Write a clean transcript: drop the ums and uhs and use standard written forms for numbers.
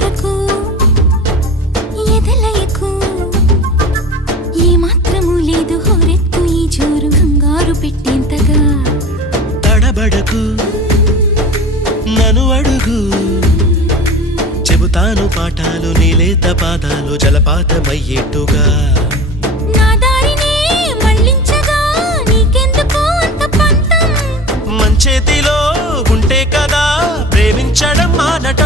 కొరకు ఎదలయకు ఏ మాత్రము లేదు హోరెత్తు ఈ జోరు కంగారు పెట్టేంతగా తడబడకు నన్ను అడుగు చెబుతాను పాఠాలు నీలేత పాదాలు జలపాతమయ్యేట్టుగా నా దారినే మళ్ళించగా నీకెందుకు అంత పంతం మంచేతిలో ఉంటే కదా ప్రేమించడం మానటం